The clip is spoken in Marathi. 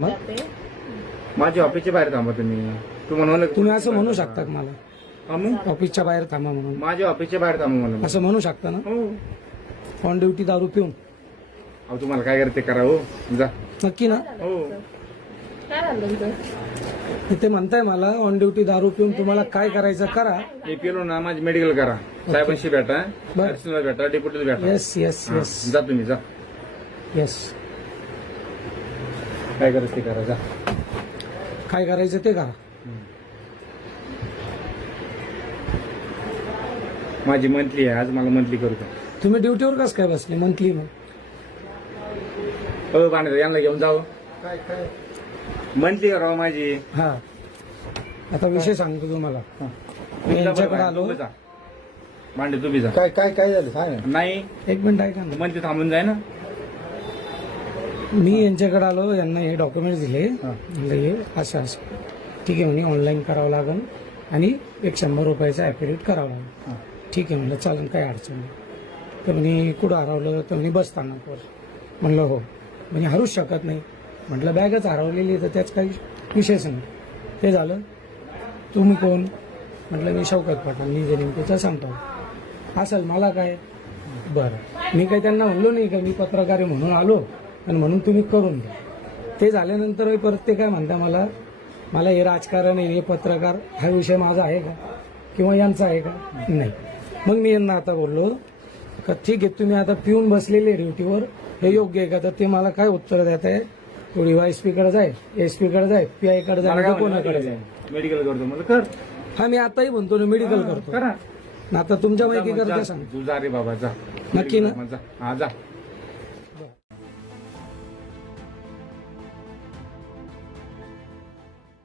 मग? माझ्या ऑफिसच्या बाहेर थांबा तुम्ही. तू म्हणून तुम्ही असं म्हणू शकता का मला. हा? ऑफिसच्या बाहेर थांबा म्हणून. माझ्या ऑफिसच्या बाहेर थांबा मला असं म्हणू शकता ना? हो. ऑन ड्युटी दारू पिऊन. अहो तुम्हाला काय करते? करा हो. जा. नक्की ना? हो. काय झालं तुमचं? इथे म्हणताय मला ऑन ड्युटी दारू पिऊन तुम्हाला काय करायचं करा. मी पेलो ना माझी मेडिकल करा. साहेबांशी भेटा. ऍडिशनल भेटा डेप्युटीला भेटा. येस येस हा, येस जा तुम्ही जा. येस काय करायचं ते करा जा. काय करायचं ते करा. माझी मंथली आहे आज मला मंथली करू का तुम्ही ड्युटीवर कसं काय बसले? मंथली मग. हो बांधत यांना घेऊन जावं. मंथली करावं माझी. हा. आता विषय सांगतो तुम्हाला. मी यांच्याकडे आलो. भांडे तुम्ही जा. काय काय काय झालं? सांग. ना. नाही. एक मिनिट ऐका ना. मंथली थांबून जाय ना. मी यांच्याकडे आलो यांना हे डॉक्युमेंट्स दिले. म्हणलं हे असं असं. ठीक आहे म्हणे ऑनलाईन करावं लागेल आणि एक शंभर रुपयाचं ॲफिडेविट करावं. लागेल ठीक आहे म्हणलं चालेल काही अडचण नाही. तर म्हणे कुठं हरवलं? तर म्हणे बस स्थानकवर म्हणलं हो. म्हणजे हरूच शकत नाही. म्हटलं बॅगच हरवलेली आहे तर त्याच काही विषयच नाही. ते झालं. तुम्ही कोण? म्हटलं मी शौकत पठाण मी जे नेमकेचं सांगतो. असेल मला काय? बरं. मी काही त्यांना म्हणलो नाही का? मी पत्रकार म्हणून आलो. आणि म्हणून तुम्ही करून द्या ते झाल्यानंतर परत ते काय म्हणता मला मला हे राजकारण आहे हे पत्रकार हा विषय माझा आहे का? किंवा यांचा आहे का? नाही. मग मी यांना आता बोललो का ठीक आहे तुम्ही आता पिऊन बसलेले ड्युटीवर हे योग्य आहे का? तर ते मला काय उत्तर देत आहे? तो डीवायएसपी कडे जाय एसपी कडे जाय पीआयकडे जाय कोणाकडे जाय. मेडिकल करतो. मला कर. हा मी आताही म्हणतो ना मेडिकल करतो. आता तुमच्या माहिती करता सांग तू जा रे बाबा जा. नक्की ना? जा. हा जा.